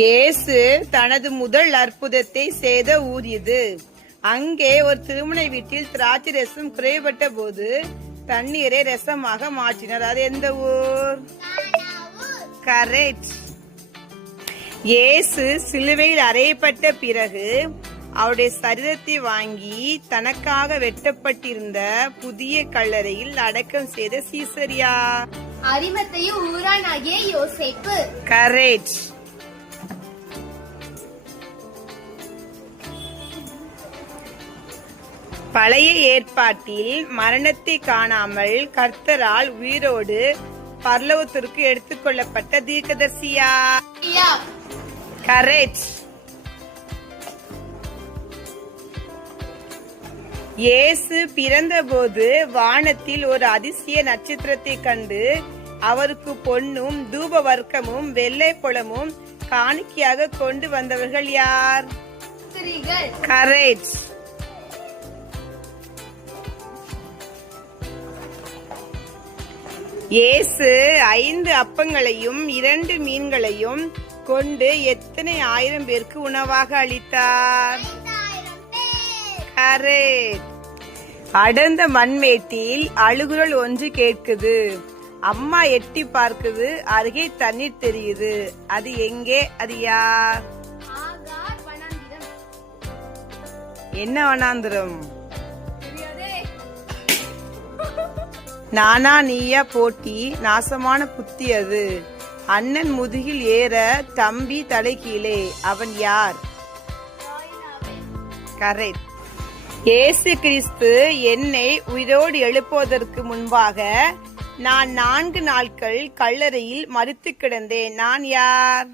இயேசு தனது முதல் அற்புதத்தை செய்த ஊர் இது. அங்கே ஒரு திருமண வீட்டில் திராட்சை ரசம் குறைபட்ட போது தண்ணீரை ரசமாக மாற்றினார். அது எந்த ஊர்? கரெக்ட். இயேசு சிலுவையில் அறையப்பட்ட பிறகு அவருடைய சரீரத்தை வாங்கி தனக்காக வெட்டப்பட்டிருந்த புதிய கல்லறையில் அடக்கம் செய்த சீசரியா? அரிமத்தைய ஊரானாகிய யோசேப்பு. கரெக்ட். பழைய ஏற்பாட்டில் மரணத்தை காணாமல் கர்த்தரால் உயிரோடு பரலோகத்திற்கு எடுத்துக் கொள்ளப்பட்ட தீர்க்கதரிசியா? கரெக்ட். இயேசு பிறந்தபோது வானத்தில் ஒரு அதிசய நட்சத்திரத்தை கண்டு அவருக்கு பொன்னும் தூப வர்க்கமும் வெள்ளை புலமும் காணிக்கையாக கொண்டு வந்தவர்கள் யார்? கரெக்ட். இயேசு 5 அப்பங்களையும் 2 மீன்களையும் கொண்டு எத்தனை ஆயிரம் பேருக்கு உணவாக அளித்தார்? கரெக்ட். அடர்ந்த மண்மேட்டில் அழுகுரல் ஒன்று கேட்குது. அம்மா எட்டி பார்க்குது. அருகே தண்ணீர் தெரியுது. அது எங்கே? அது யார்? என்ன வனாந்திரம்? நானா நீயா போட்டி, நாசமான புத்தி அது. அண்ணன் முதுகில் ஏற தம்பி தலை கீழே. அவன் யார்? கரெக்ட். இயேசு கிறிஸ்து என்னை உயிரோடு எழுப்புவதற்கு முன்பாக நான் 4 நாட்கள் கல்லறையில் மரித்து கிடந்தேன். நான் யார்?